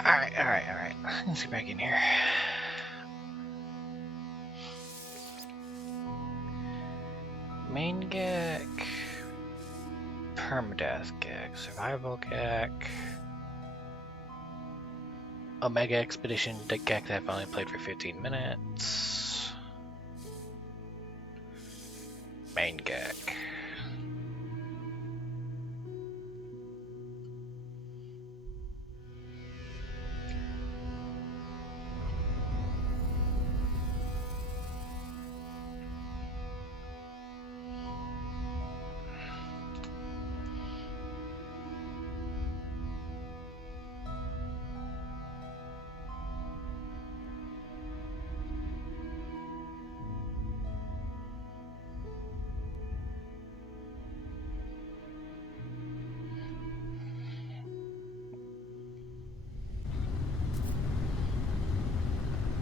Alright. Let's get back in here. Main gag, permadeath gag, survival gag, Omega Expedition gag that I've only played for 15 minutes. Main gag.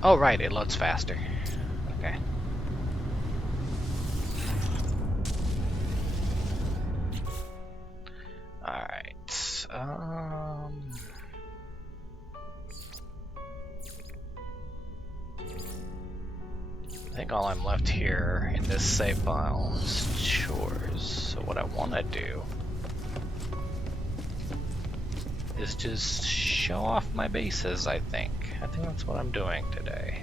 Oh right, it loads faster. Okay. Alright. I think all I'm left here in this save file is chores. So what I want to do is just show off my bases, I think. I think that's what I'm doing today.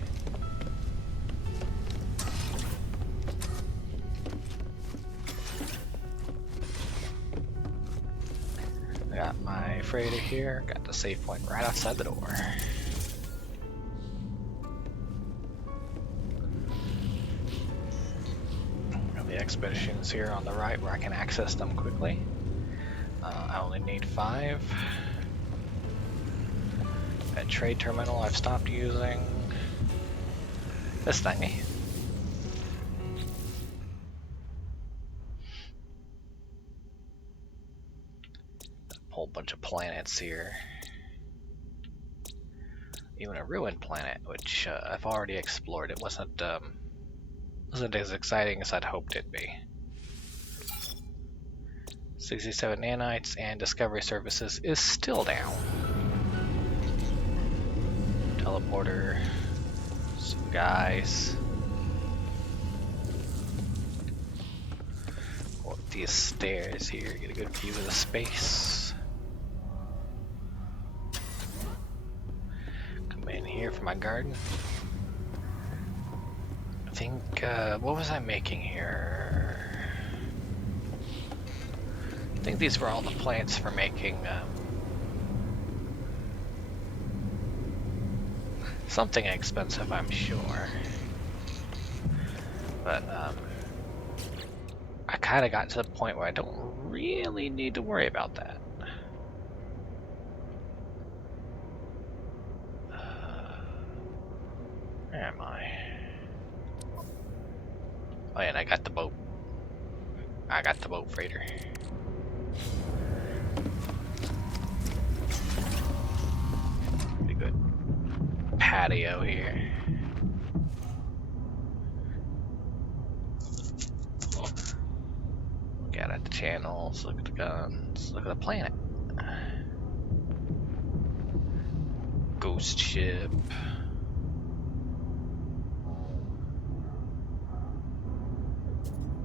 I got my freighter here, got the save point right outside the door. Got the expeditions here on the right where I can access them quickly. I only need 5. That trade terminal I've stopped using. This thingy. A whole bunch of planets here. Even a ruined planet, which I've already explored. It wasn't as exciting as I'd hoped it'd be. 67 nanites and Discovery Services is still down. Teleporter, some guys. Go up these stairs here, get a good view of the space. Come in here for my garden. I think, what was I making here? I think these were all the plants for making something expensive, I'm sure. But I kind of got to the point where I don't really need to worry about that. Where am I? Oh yeah, and I got the boat. I got the boat freighter. Pretty good patio here. Look out at the channels, look at the guns, look at the planet. Ghost ship.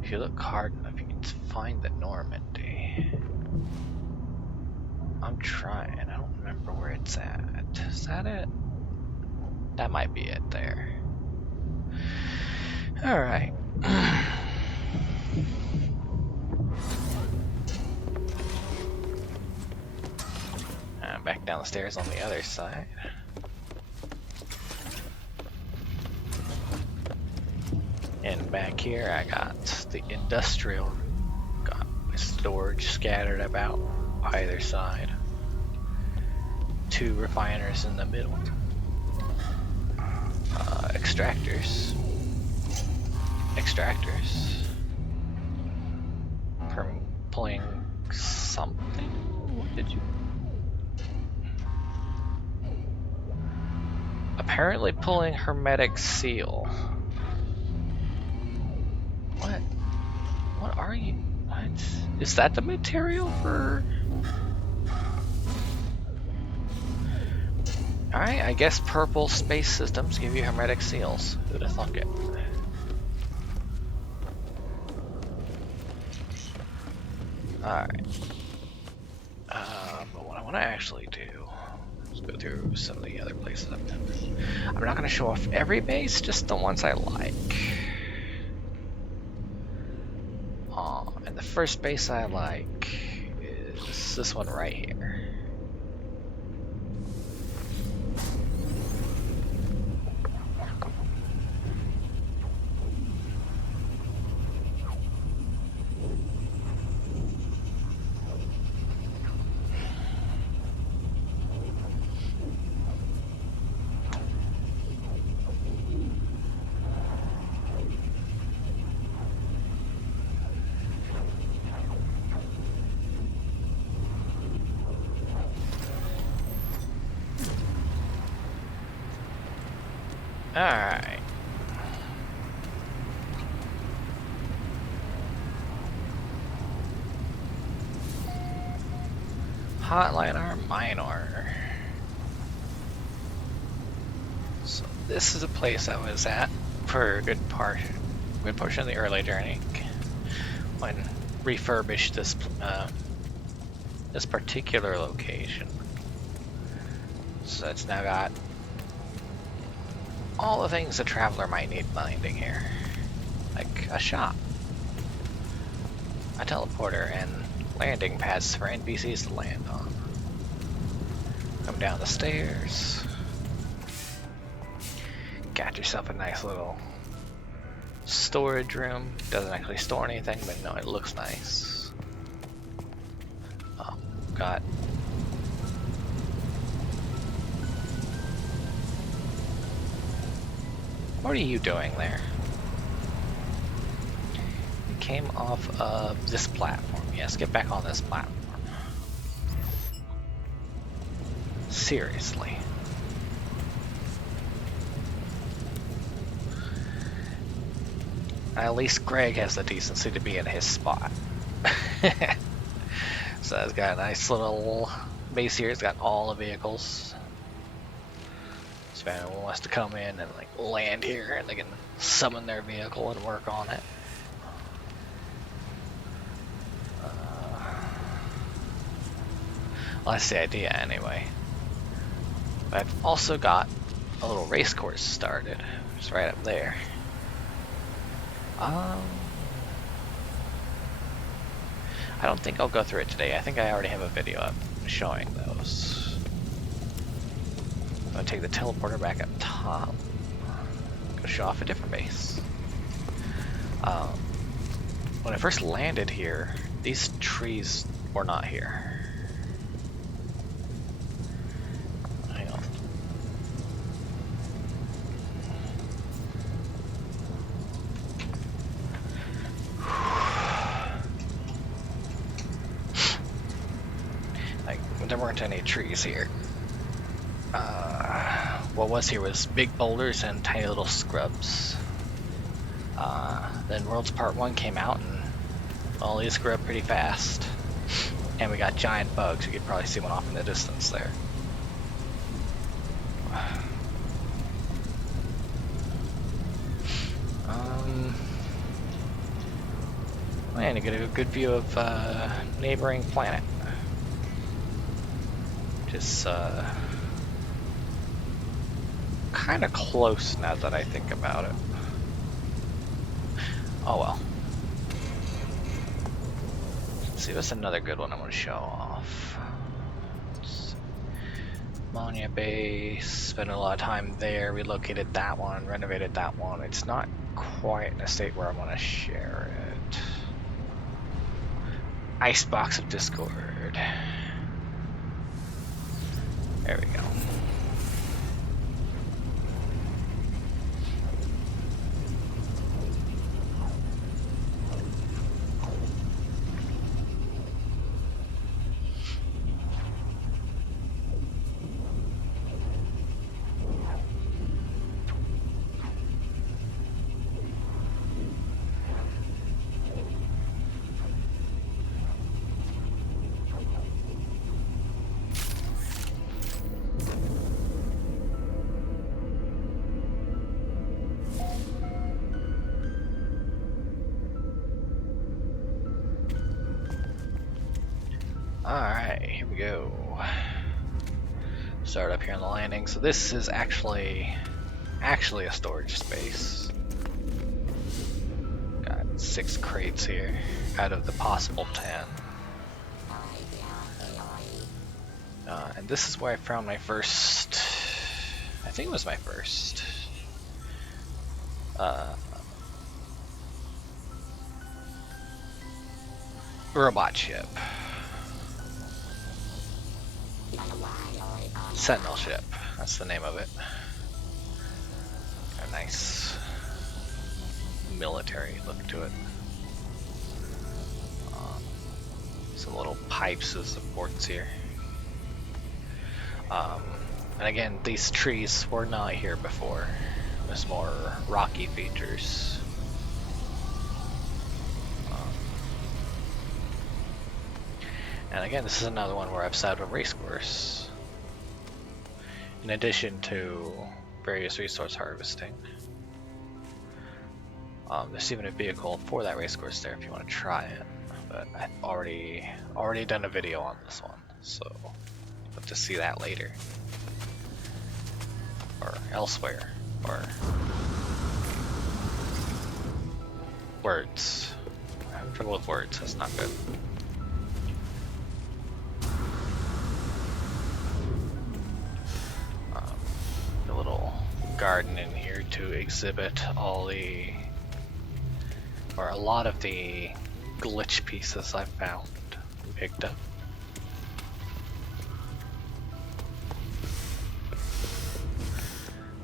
If you look hard enough, you can find the Normandy. I'm trying, I don't remember where it's at. Is that it? That might be it there. Alright. Back down the stairs on the other side. And back here I got the industrial, got my storage scattered about either side. 2 refiners in the middle. Extractors. Pulling something? What did you... Apparently pulling hermetic seal. What are you? What? Is that the material for... Alright, I guess purple space systems give you hermetic seals. Who'd have thunk it? Alright. But what I want to actually do is go through some of the other places I've been. I'm not going to show off every base, just the ones I like. And the first base I like is this one right here. Alright. Hotliner Minor. So this is a place I was at for a good portion of the early journey when refurbished this this particular location. So it's now got all the things a traveler might need landing here, like a shop, a teleporter, and landing pads for NPCs to land on. Come down the stairs. Got yourself a nice little storage room. Doesn't actually store anything, but no, it looks nice. Oh, got. What are you doing there? You came off of this platform. Yes, get back on this platform. Seriously. At least Greg has the decency to be in his spot. So it's got a nice little base here. It's got all the vehicles. So if anyone wants to come in and like land here, and they can summon their vehicle and work on it. Well, that's the idea anyway. But I've also got a little race course started. It's right up there. I don't think I'll go through it today. I think I already have a video up showing those. I'm gonna take the teleporter back up top. Go show off a different base. When I first landed here, these trees were not here. Hang on. Like, there weren't any trees here. What was here was big boulders and tiny little scrubs. Then Worlds Part 1 came out, and well, these grew up pretty fast. And we got giant bugs. You could probably see one off in the distance there. Man, you get a good view of neighboring planet. Just kind of close now that I think about it. Oh well. Let's see, what's another good one I'm going to show off? Monia Base, spent a lot of time there, relocated that one, renovated that one. It's not quite in a state where I want to share it. Icebox of Discord. There we go. Alright, here we go. Start up here on the landing. So this is actually a storage space. Got 6 crates here out of the possible 10. And this is where I found my first, I think it was my first robot ship. Sentinel ship, that's the name of it. A nice military look to it. Some little pipes as supports here. And again, these trees were not here before. There's more rocky features. And again, this is another one where I've set up a race course. In addition to various resource harvesting. There's even a vehicle for that race course there if you want to try it. But I've already done a video on this one, so you'll have to see that later. Or elsewhere. Or words. I'm having trouble with words, that's not good. A little garden in here to exhibit all the, or a lot of the glitch pieces I've found and picked up.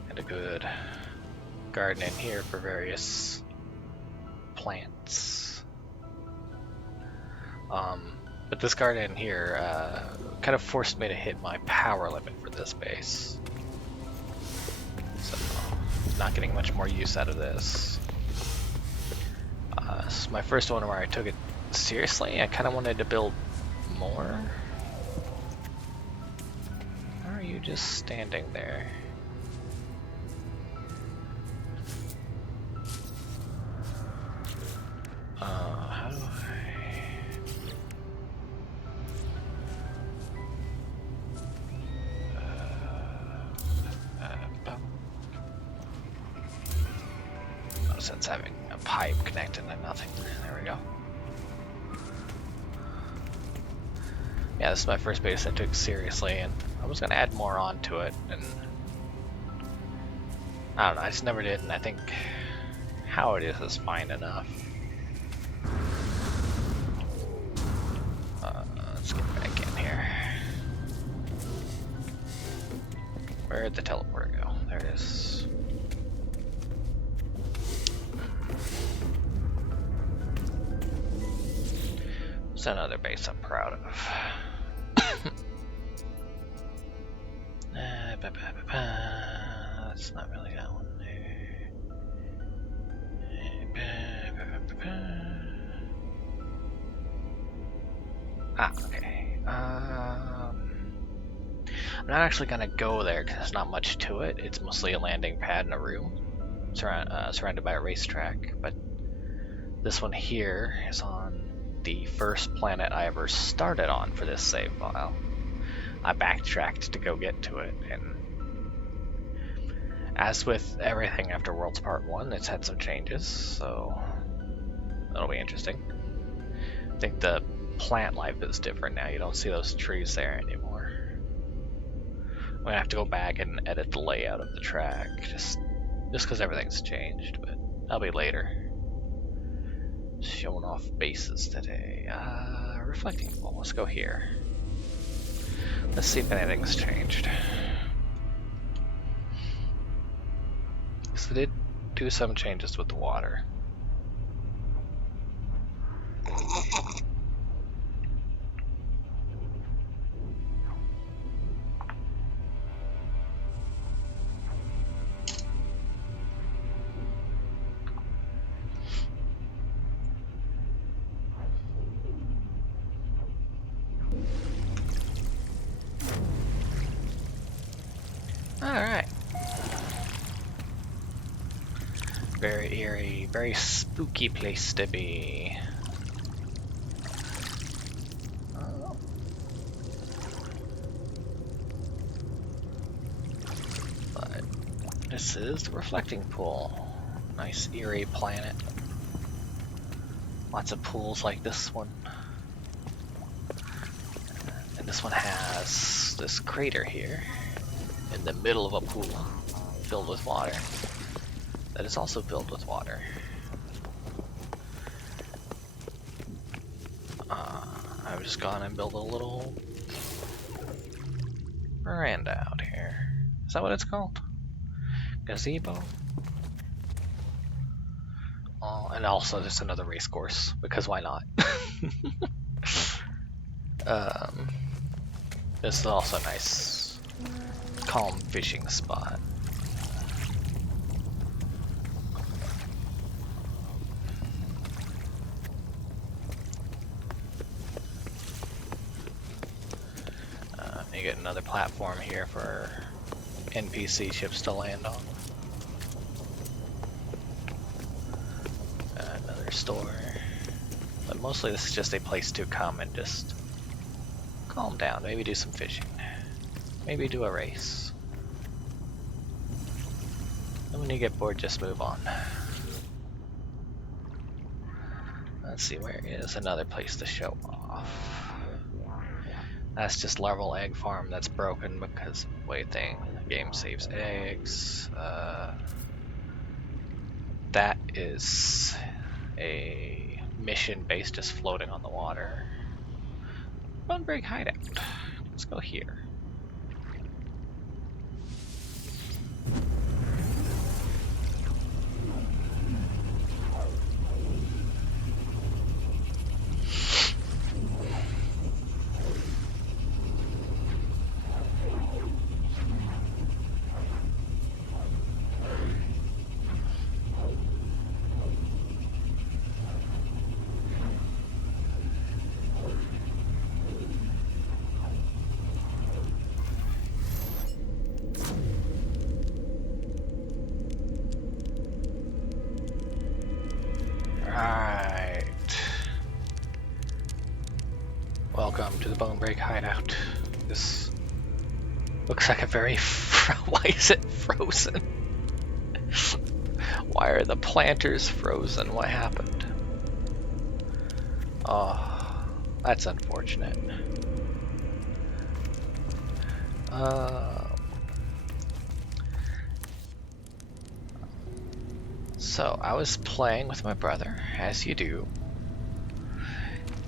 And a good garden in here for various plants. But this garden in here kind of forced me to hit my power limit for this base. So, not getting much more use out of this. This is my first one where I took it seriously. I kind of wanted to build more. Why are you just standing there? How do I... no sense having a pipe connected to nothing. There we go. Yeah, this is my first base I took seriously, and I was gonna add more onto it, and I don't know, I just never did, and I think how it is fine enough. Let's get back in here. Where'd the teleporter go? There it is. It's another base I'm proud of. That's not really that one there. Ah, okay. I'm not actually gonna go there because there's not much to it. It's mostly a landing pad and a room surrounded by a racetrack. But this one here is on the first planet I ever started on for this save file. I backtracked to go get to it, and as with everything after Worlds Part 1, it's had some changes, so that'll be interesting. I think the plant life is different now. You don't see those trees there anymore. I'm gonna have to go back and edit the layout of the track, just because everything's changed, but that'll be later. Showing off bases today. Reflecting ball, let's go here. Let's see if anything's changed. So they did do some changes with the water. Alright. Very eerie, very spooky place to be. this is the reflecting pool. Nice eerie planet. Lots of pools like this one. And this one has this crater here in the middle of a pool filled with water that is also filled with water. I've just gone and built a little veranda out here. Is that what it's called? Gazebo? Oh, and also just another race course, because why not? This is also a nice, calm fishing spot. You get another platform here for NPC ships to land on. Another store. But mostly this is just a place to come and just calm down. Maybe do some fishing. Maybe do a race. And when you get bored, just move on. Let's see, where is another place to show off? That's just Larval Egg Farm that's broken because of waiting. The game saves eggs. That is a mission base just floating on the water. Bonebreak Hideout. Let's go here. Right. Welcome to the Bonebreak Hideout. This looks like a very... Why is it frozen? Why are the planters frozen? What happened? Oh, that's unfortunate. So, I was playing with my brother, as you do.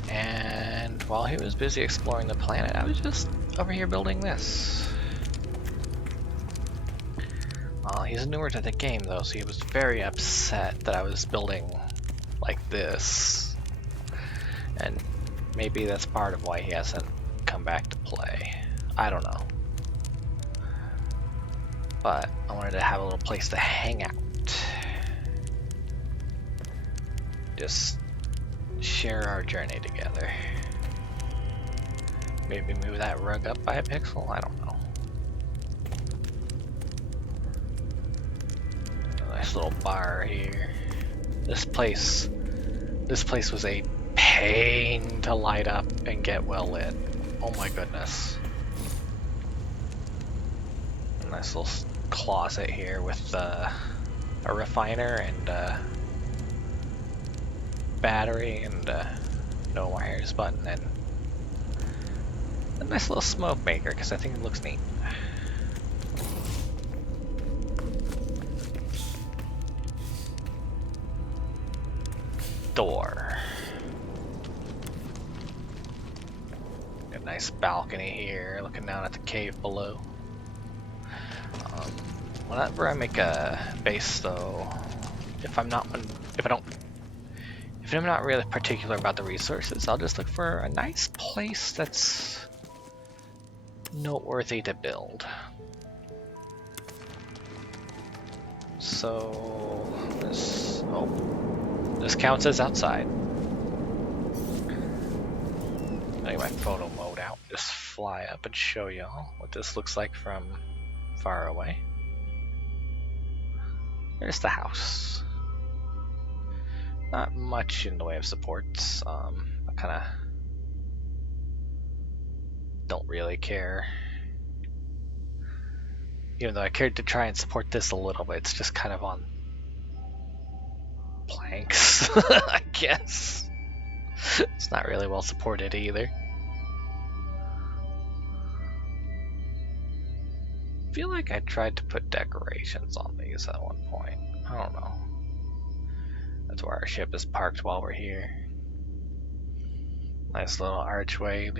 And while he was busy exploring the planet, I was just over here building this. He's newer to the game though, so he was very upset that I was building like this. And maybe that's part of why he hasn't come back to play. I don't know. But I wanted to have a little place to hang out. Just share our journey together. Maybe move that rug up by a pixel? I don't know. A nice little bar here. This place was a pain to light up and get well lit. Oh my goodness. A nice little closet here with a refiner and battery and no wires button and a nice little smoke maker because I think it looks neat. Door. Got a nice balcony here looking down at the cave below. Whenever I make a base though, if I'm not really particular about the resources, I'll just look for a nice place that's noteworthy to build. So this counts as outside. I'll get my photo mode out, just fly up and show y'all what this looks like from far away. There's the house. Not much in the way of supports. I kind of don't really care. Even though I cared to try and support this a little bit, it's just kind of on planks, I guess. It's not really well supported either. I feel like I tried to put decorations on these at one point. I don't know. That's where our ship is parked while we're here. Nice little archway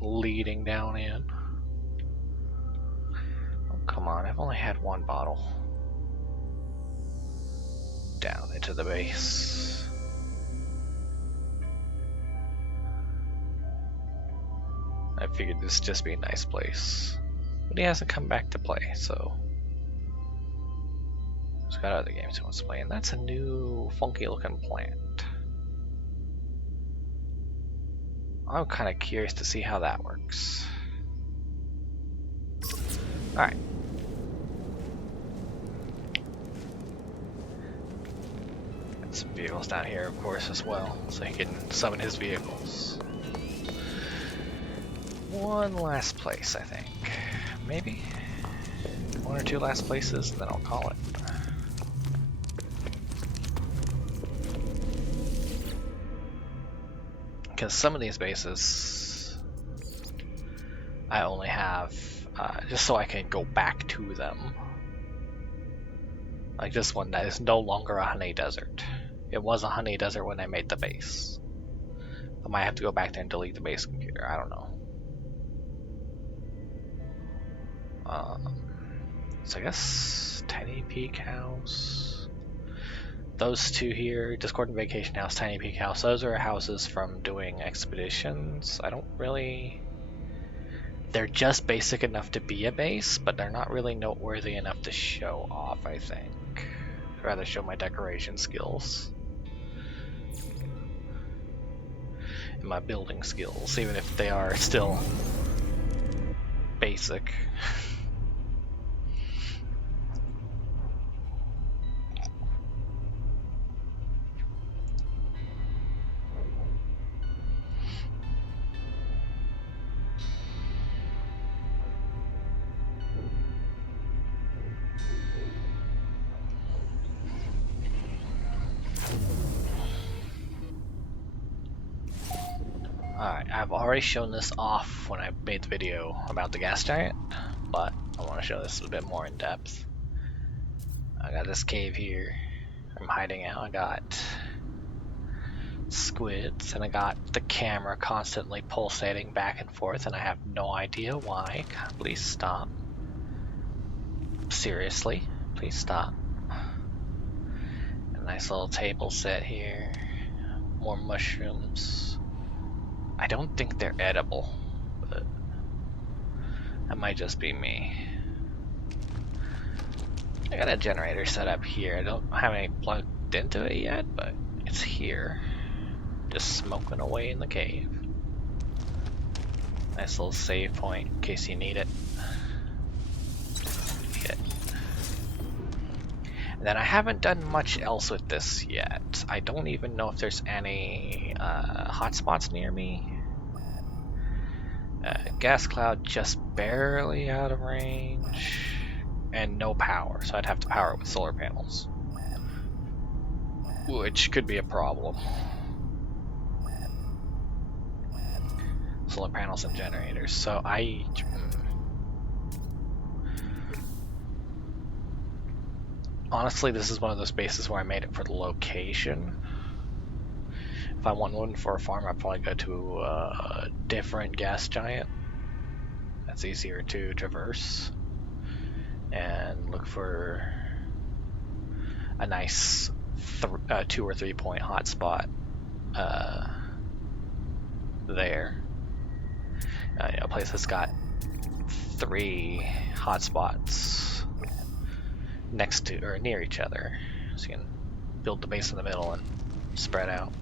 leading down in. Oh, come on, I've only had one bottle. Down into the base. I figured this would just be a nice place. But he hasn't come back to play, so he's got other games he wants to play, and that's a new funky looking plant. I'm kind of curious to see how that works. Alright. Got some vehicles down here, of course, as well, so he can summon his vehicles. One last place, I think. Maybe? One or two last places, and then I'll call it. Because some of these bases I only have just so I can go back to them. Like this one that is no longer a honey desert. It was a honey desert when I made the base. I might have to go back there and delete the base computer, I don't know. So I guess Tiny Peak House. Those two here, Discordant Vacation House, Tiny Peak House, those are houses from doing expeditions. I don't really... They're just basic enough to be a base, but they're not really noteworthy enough to show off, I think. I'd rather show my decoration skills. And my building skills, even if they are still basic. Alright, I've already shown this off when I made the video about the gas giant, but I want to show this a bit more in depth. I got this cave here. I'm hiding out. I got squids, and I got the camera constantly pulsating back and forth, and I have no idea why. God, please stop. Seriously, please stop. A nice little table set here. More mushrooms. I don't think they're edible, but that might just be me. I got a generator set up here. I don't have any plugged into it yet, but it's here. Just smoking away in the cave. Nice little save point in case you need it. Okay. And then I haven't done much else with this yet. I don't even know if there's any hotspots near me. Gas cloud just barely out of range. And no power, so I'd have to power it with solar panels. Which could be a problem. Solar panels and generators, so honestly, this is one of those bases where I made it for the location. If I want one for a farm, I'd probably go to a different gas giant. That's easier to traverse. And look for a nice 2 or 3 point hotspot there. A place that's got 3 hotspots next to or near each other, so you can build the base in the middle and spread out.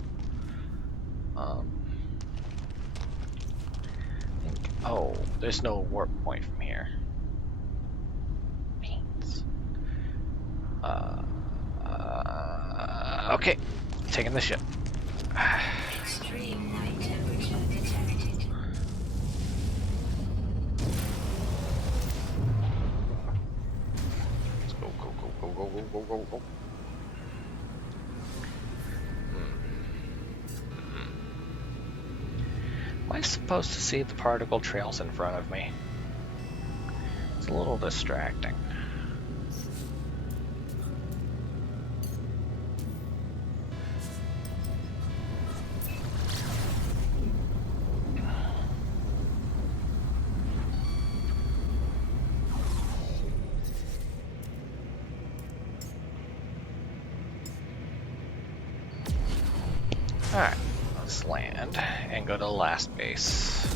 Oh, there's no warp point from here. Okay, taking the ship. Extreme night temperature detected. whoa. Am I supposed to see the particle trails in front of me? It's a little distracting. Alright, let's land and go to the last base.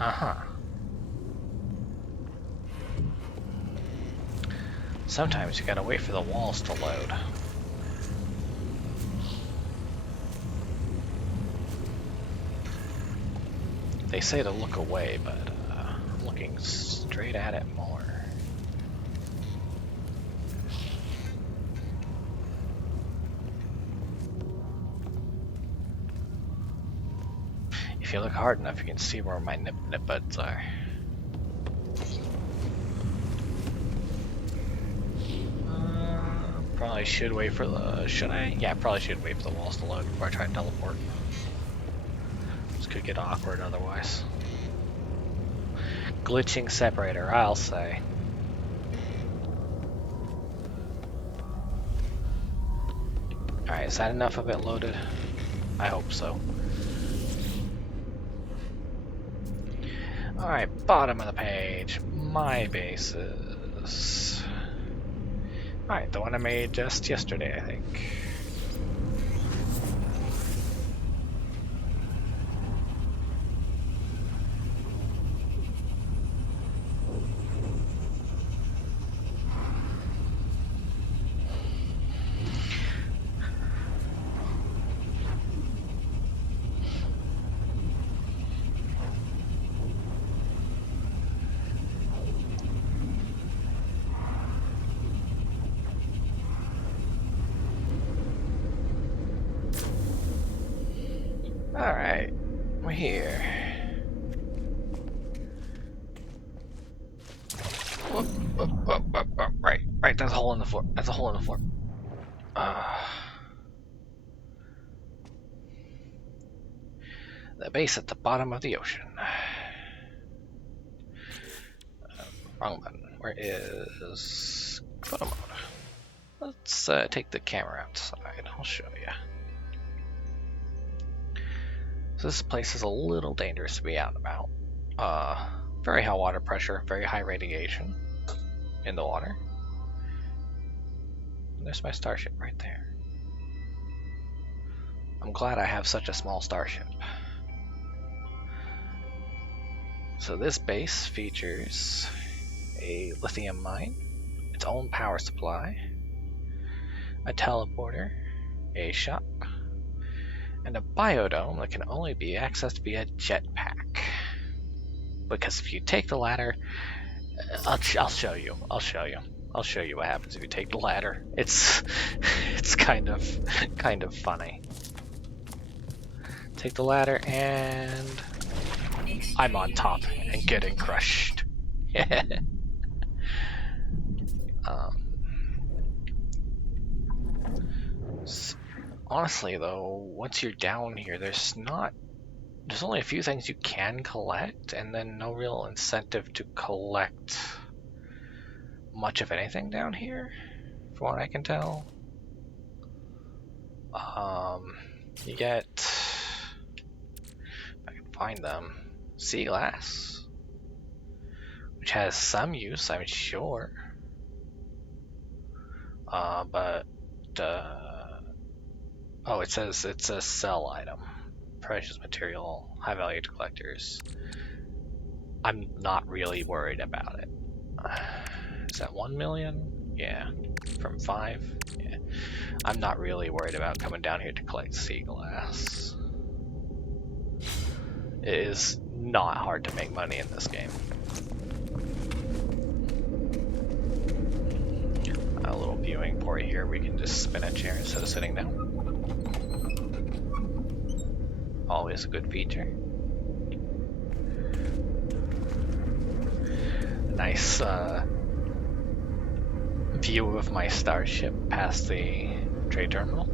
Uh-huh. Sometimes you gotta wait for the walls to load. They say to look away, but I'm looking straight at it more. If you look hard enough, you can see where my nip buds are. Probably should wait for the... Should I? Yeah, probably should wait for the walls to load before I try and teleport. This could get awkward otherwise. Glitching separator, I'll say. Alright, is that enough of it loaded? I hope so. Alright, bottom of the page. My bases. Alright, the one I made just yesterday, I think. Alright, we're here. Whoop. Right, there's a hole in the floor. There's a hole in the floor. The base at the bottom of the ocean. Wrong button. Where is photo mode? Let's take the camera outside. I'll show you. So this place is a little dangerous to be out and about. Very high water pressure, very high radiation in the water. And there's my starship right there. I'm glad I have such a small starship. So this base features a lithium mine, its own power supply, a teleporter, a shop, and a biodome that can only be accessed via jetpack. Because if you take the ladder, I'll show you. I'll show you what happens if you take the ladder. It's kind of funny. Take the ladder and I'm on top and getting crushed. Honestly though, once you're down here, there's only a few things you can collect, and then no real incentive to collect much of anything down here, from what I can tell. You get, if I can find them, sea glass, which has some use, I'm sure. Oh, it says it's a sell item. Precious material, high value to collectors. I'm not really worried about it. Is that 1 million? Yeah. From 5? Yeah. I'm not really worried about coming down here to collect sea glass. It is not hard to make money in this game. A little viewing port here, we can just spin a chair instead of sitting down. Always a good feature. Nice view of my starship past the trade terminal.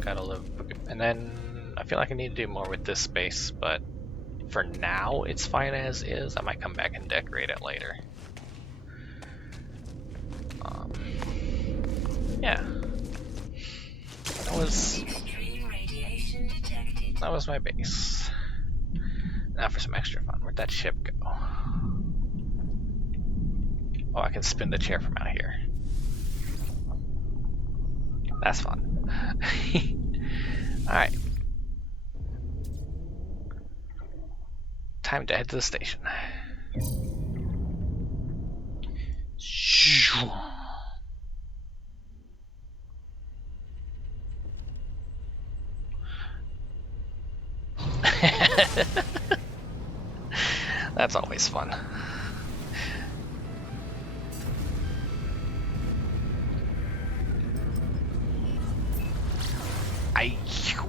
Gotta live, and then I feel like I need to do more with this space, but for now it's fine as is. I might come back and decorate it later. Yeah, that was my base. Now for some extra fun. Where'd that ship go? Oh, I can spin the chair from out here. That's fun. Alright. Time to head to the station. That's always fun.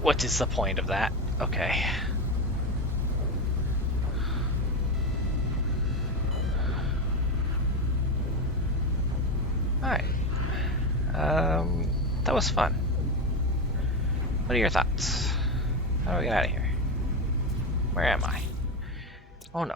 What is the point of that? Okay. Alright. That was fun. What are your thoughts? How do we get out of here? Where am I? Oh no.